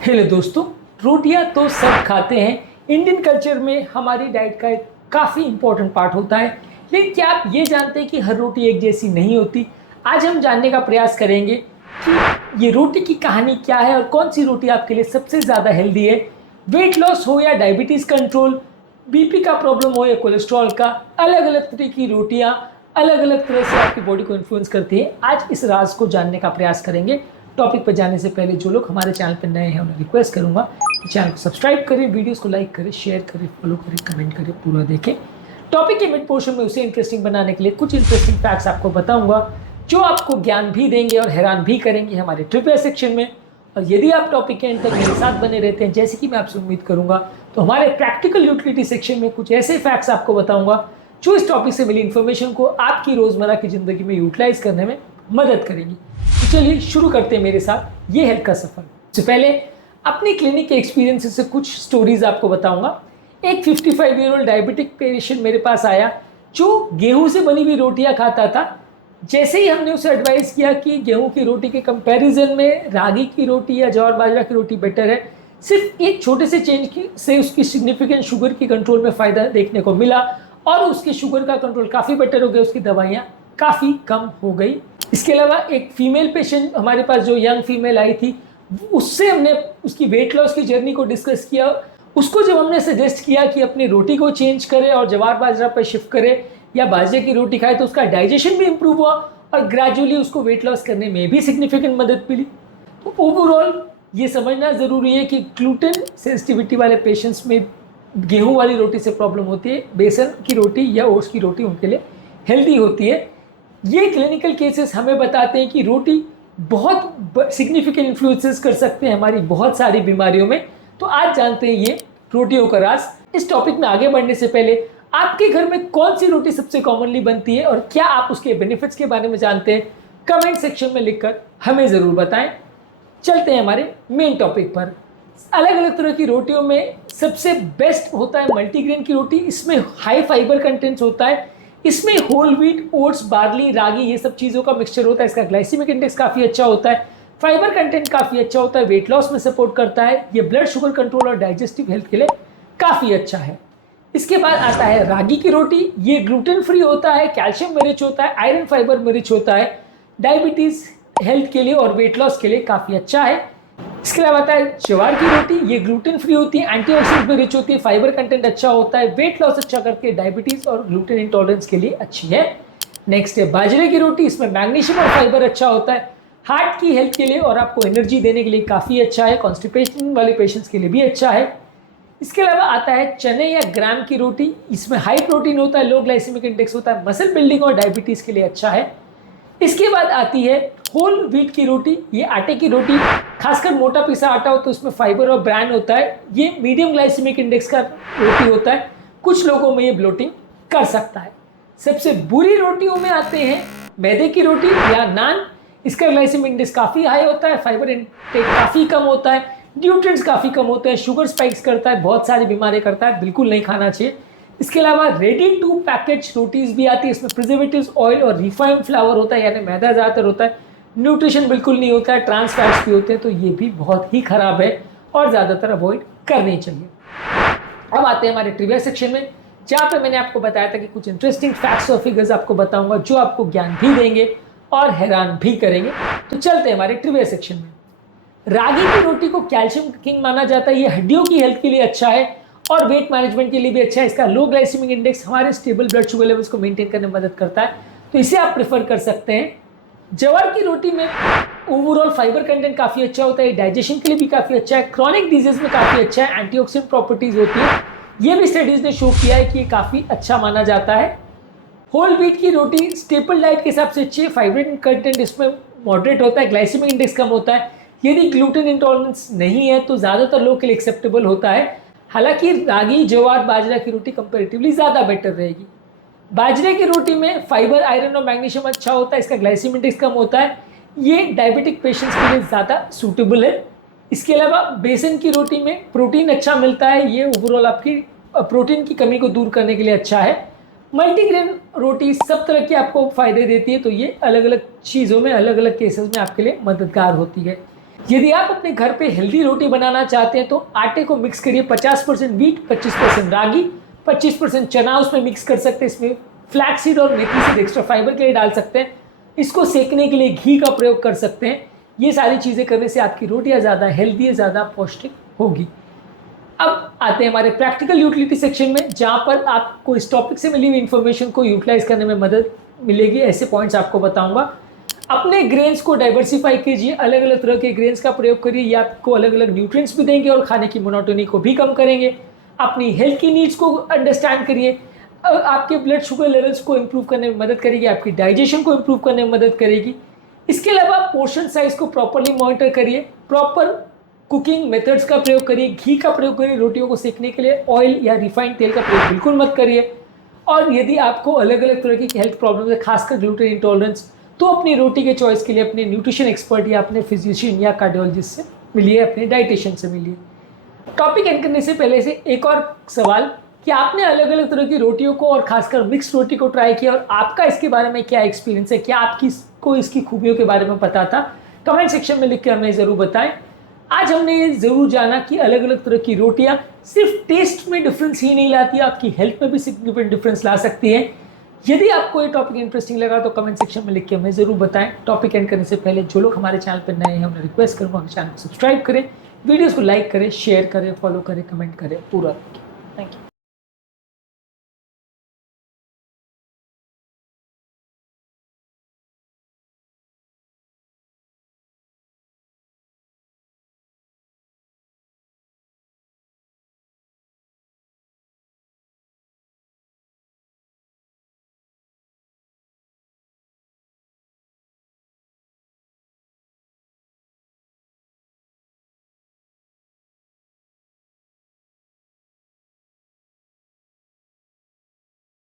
Hello दोस्तों, रोटियां तो सब खाते हैं। इंडियन कल्चर में हमारी डाइट का एक काफ़ी इंपॉर्टेंट पार्ट होता है। लेकिन क्या आप ये जानते हैं कि हर रोटी एक जैसी नहीं होती? आज हम जानने का प्रयास करेंगे कि ये रोटी की कहानी क्या है और कौन सी रोटी आपके लिए सबसे ज़्यादा हेल्दी है। वेट लॉस हो या डायबिटीज़ कंट्रोल, बीपी का प्रॉब्लम हो या कोलेस्ट्रॉल का, अलग अलग तरह की रोटियां अलग अलग तरह से आपकी बॉडी को इन्फ्लुएंस करती है। आज इस राज को जानने का प्रयास करेंगे। टॉपिक पर जाने से पहले जो लोग हमारे चैनल पर नए हैं उन्हें रिक्वेस्ट करूंगा कि चैनल को सब्सक्राइब करें, वीडियोस को लाइक करें, शेयर करें, फॉलो करें, कमेंट करें, पूरा देखें। टॉपिक के मिड पोर्शन में उसे इंटरेस्टिंग बनाने के लिए कुछ इंटरेस्टिंग फैक्ट्स आपको बताऊंगा जो आपको ज्ञान भी देंगे और हैरान भी करेंगे हमारे ट्रिविया सेक्शन में। और यदि आप टॉपिक के एंड तक मेरे साथ बने रहते हैं, जैसे कि मैं आपसे उम्मीद करूंगा, तो हमारे प्रैक्टिकल यूटिलिटी सेक्शन में कुछ ऐसे फैक्ट्स आपको बताऊंगा जो इस टॉपिक से मिली इन्फॉर्मेशन को आपकी रोजमर्रा की जिंदगी में यूटिलाइज करने में मदद करेगी। तो चलिए शुरू करते हैं मेरे साथ ये हेल्थ का सफर। इससे पहले अपनी क्लिनिक के एक्सपीरियंस से कुछ स्टोरीज आपको बताऊंगा। एक 55 ईयर ओल्ड डायबिटिक पेशेंट मेरे पास आया जो गेहूं से बनी हुई रोटियां खाता था। जैसे ही हमने उसे एडवाइस किया कि गेहूं की रोटी के कंपैरिजन में रागी की रोटी या ज्वार बाजरा की रोटी बेटर है, सिर्फ एक छोटे से चेंज से उसकी सिग्निफिकेंट शुगर की कंट्रोल में फ़ायदा देखने को मिला और उसकी शुगर का कंट्रोल काफ़ी बेटर हो गया, उसकी दवाइयाँ काफ़ी कम हो गई। इसके अलावा एक फीमेल पेशेंट हमारे पास जो यंग फीमेल आई थी, उससे हमने उसकी वेट लॉस की जर्नी को डिस्कस किया। उसको जब हमने सजेस्ट किया कि अपनी रोटी को चेंज करे और ज्वार बाजरा पर शिफ्ट करे या बाजरे की रोटी खाए, तो उसका डाइजेशन भी इंप्रूव हुआ और ग्रेजुअली उसको वेट लॉस करने में भी सिग्निफिकेंट मदद मिली। तो ओवरऑल ये समझना ज़रूरी है कि ग्लूटेन सेंसिटिविटी वाले पेशेंट्स में गेहूं वाली रोटी से प्रॉब्लम होती है, बेसन की रोटी या ओट्स की रोटी उनके लिए हेल्दी होती है। ये क्लिनिकल केसेस हमें बताते हैं कि रोटी बहुत सिग्निफिकेंट इन्फ्लुएंसेस कर सकते हैं हमारी बहुत सारी बीमारियों में। तो आज जानते हैं ये रोटियों का राज। इस टॉपिक में आगे बढ़ने से पहले आपके घर में कौन सी रोटी सबसे कॉमनली बनती है और क्या आप उसके बेनिफिट्स के बारे में जानते हैं, कमेंट सेक्शन में लिखकर हमें ज़रूर बताएं। चलते हैं हमारे मेन टॉपिक पर। अलग अलग तरह की रोटियों में सबसे बेस्ट होता है मल्टीग्रेन की रोटी। इसमें हाई फाइबर कंटेंट्स होता है, इसमें होल व्हीट, ओट्स, बार्ली, रागी, ये सब चीज़ों का मिक्सचर होता है। इसका ग्लाइसेमिक इंडेक्स काफ़ी अच्छा होता है, फाइबर कंटेंट काफ़ी अच्छा होता है, वेट लॉस में सपोर्ट करता है, ये ब्लड शुगर कंट्रोल और डाइजेस्टिव हेल्थ के लिए काफ़ी अच्छा है। इसके बाद आता है रागी की रोटी। ये ग्लूटेन फ्री होता है, कैल्शियम में रिच होता है, आयरन फाइबर में रिच होता है, डायबिटीज़ हेल्थ के लिए और वेट लॉस के लिए काफ़ी अच्छा है। इसके अलावा आता है ज्वार की रोटी। ये ग्लूटेन फ्री होती है, एंटीऑक्सीडेंट में रिच होती है, फाइबर कंटेंट अच्छा होता है, वेट लॉस अच्छा करके डायबिटीज और ग्लूटेन इंटॉलरेंस के लिए अच्छी है। नेक्स्ट है बाजरे की रोटी। इसमें मैग्नीशियम और फाइबर अच्छा होता है, हार्ट की हेल्थ के लिए और आपको एनर्जी देने के लिए काफ़ी अच्छा है, कॉन्स्टिपेशन वाले पेशेंट्स के लिए भी अच्छा है। इसके अलावा आता है चने या ग्राम की रोटी। इसमें हाई प्रोटीन होता है, लो ग्लाइसेमिक इंडेक्स होता है, मसल बिल्डिंग और डायबिटीज़ के लिए अच्छा है। इसके बाद आती है होल व्हीट की रोटी। ये आटे की रोटी, खासकर मोटा पिसा आटा हो तो उसमें फाइबर और ब्रांड होता है, ये मीडियम ग्लाइसेमिक इंडेक्स का रोटी होता है, कुछ लोगों में ये ब्लोटिंग कर सकता है। सबसे बुरी रोटियों में आते हैं मैदे की रोटी या नान। इसका ग्लाइसेमिक इंडेक्स काफ़ी हाई होता है, फाइबर इंटेक काफ़ी कम होता है, न्यूट्रिएंट्स काफ़ी कम होते हैं, शुगर स्पाइक्स करता है, बहुत सारी बीमारी करता है, बिल्कुल नहीं खाना चाहिए। इसके अलावा रेडी टू पैकेज रोटीज़ भी आती है, इसमें प्रिजर्वेटिव्स, ऑयल और रिफाइंड फ्लावर होता है, यानी मैदा ज़्यादातर होता है, न्यूट्रिशन बिल्कुल नहीं होता है, ट्रांस फैट्स भी होते हैं, तो ये भी बहुत ही ख़राब है और ज़्यादातर अवॉइड करनी चाहिए। अब आते हैं हमारे ट्रिविया सेक्शन में, जहाँ पे मैंने आपको बताया था कि कुछ इंटरेस्टिंग फैक्ट्स और फिगर्स आपको बताऊंगा जो आपको ज्ञान भी देंगे और हैरान भी करेंगे। तो चलते हैं हमारे ट्रिविया सेक्शन में। रागी की रोटी को कैल्शियम किंग माना जाता है, ये हड्डियों की हेल्थ के लिए अच्छा है और वेट मैनेजमेंट के लिए भी अच्छा है। इसका लो ग्लाइसेमिक इंडेक्स हमारे स्टेबल ब्लड शुगर लेवल्स को मेंटेन करने में मदद करता है, तो इसे आप प्रेफर कर सकते हैं। ज्वार की रोटी में ओवरऑल फाइबर कंटेंट काफ़ी अच्छा होता है, डाइजेशन के लिए भी काफ़ी अच्छा है, क्रॉनिक डिजीज में काफ़ी अच्छा है, एंटीऑक्सीडेंट प्रॉपर्टीज होती है, ये भी स्टडीज़ ने शो किया है कि ये काफ़ी अच्छा माना जाता है। होल व्हीट की रोटी स्टेपल डाइट के हिसाब से अच्छी है, फाइबर कंटेंट इसमें मॉडरेट होता है, ग्लाइसेमिक इंडेक्स कम होता है, यदि ग्लूटेन इंटॉलरेंस नहीं है तो ज़्यादातर लोग के लिए एक्सेप्टेबल होता है। हालांकि रागी, ज्वार, बाजरा की रोटी कंपेरेटिवली ज़्यादा बेटर रहेगी। बाजरे की रोटी में फाइबर, आयरन और मैग्नीशियम अच्छा होता है, इसका ग्लाइसेमिक इंडेक्स कम होता है, ये डायबिटिक पेशेंट्स के लिए ज़्यादा सूटेबल है। इसके अलावा बेसन की रोटी में प्रोटीन अच्छा मिलता है, ये ओवरऑल आपकी प्रोटीन की कमी को दूर करने के लिए अच्छा है। मल्टीग्रेन रोटी सब तरह की आपको फ़ायदे देती है, तो ये अलग अलग चीज़ों में, अलग अलग केसेस में आपके लिए मददगार होती है। यदि आप अपने घर पे हेल्दी रोटी बनाना चाहते हैं तो आटे को मिक्स करिए, 50% व्हीट, 25% रागी, 25% चना उसमें मिक्स कर सकते हैं। इसमें फ्लैक्स सीड और मेथी सीड एक्स्ट्रा फाइबर के लिए डाल सकते हैं। इसको सेकने के लिए घी का प्रयोग कर सकते हैं। ये सारी चीज़ें करने से आपकी रोटियां ज़्यादा हेल्दी है, ज़्यादा पौष्टिक होगी। अब आते हैं हमारे प्रैक्टिकल यूटिलिटी सेक्शन में, जहाँ पर आपको इस टॉपिक से मिली हुई इन्फॉर्मेशन को यूटिलाइज करने में मदद मिलेगी। ऐसे पॉइंट्स आपको बताऊंगा। अपने ग्रेन्स को डाइवर्सिफाई कीजिए, अलग अलग तरह के ग्रेन्स का प्रयोग करिए। ये आपको अलग अलग न्यूट्रिएंट्स भी देंगे और खाने की मोनोटोनी को भी कम करेंगे। अपनी हेल्थ की नीड्स को अंडरस्टैंड करिए। आपके ब्लड शुगर लेवल्स को इम्प्रूव करने में मदद करेगी, आपकी डाइजेशन को इम्प्रूव करने में मदद करेगी। इसके अलावा पोर्शन साइज को प्रॉपरली मॉनिटर करिए, प्रॉपर कुकिंग मेथड्स का प्रयोग करिए, घी का प्रयोग करिए। रोटियों को सेकने के लिए ऑयल या रिफाइंड तेल का प्रयोग बिल्कुल मत करिए। और यदि आपको अलग अलग तरह की हेल्थ प्रॉब्लम्स है, खासकर ग्लूटेन इंटॉलरेंस, तो अपनी रोटी के चॉइस के लिए अपने न्यूट्रिशन एक्सपर्ट या अपने फिजिशियन या कार्डियोलॉजिस्ट से मिलिए, अपने डाइटिशियन से मिलिए। टॉपिक एंड करने से पहले से एक और सवाल कि आपने अलग अलग तरह की रोटियों को और खासकर मिक्स रोटी को ट्राई किया और आपका इसके बारे में क्या एक्सपीरियंस है, क्या आपको इसकी खूबियों के बारे में पता था? कमेंट सेक्शन में लिख के हमें ज़रूर बताएं। आज हमने ये ज़रूर जाना कि अलग अलग तरह की रोटियां सिर्फ टेस्ट में डिफरेंस ही नहीं लाती, आपकी हेल्थ में भी सिग्निफिकेंट डिफरेंस ला सकती हैं। यदि आपको ये टॉपिक इंटरेस्टिंग लगा तो कमेंट सेक्शन में लिख के हमें ज़रूर बताएं। टॉपिक एंड करने से पहले जो लोग हमारे चैनल पर नए हैं उन्हें रिक्वेस्ट करूँगा कि चैनल को सब्सक्राइब करें, वीडियोज़ को लाइक करें, शेयर करें, फॉलो करें, कमेंट करें, पूरा। Thank you.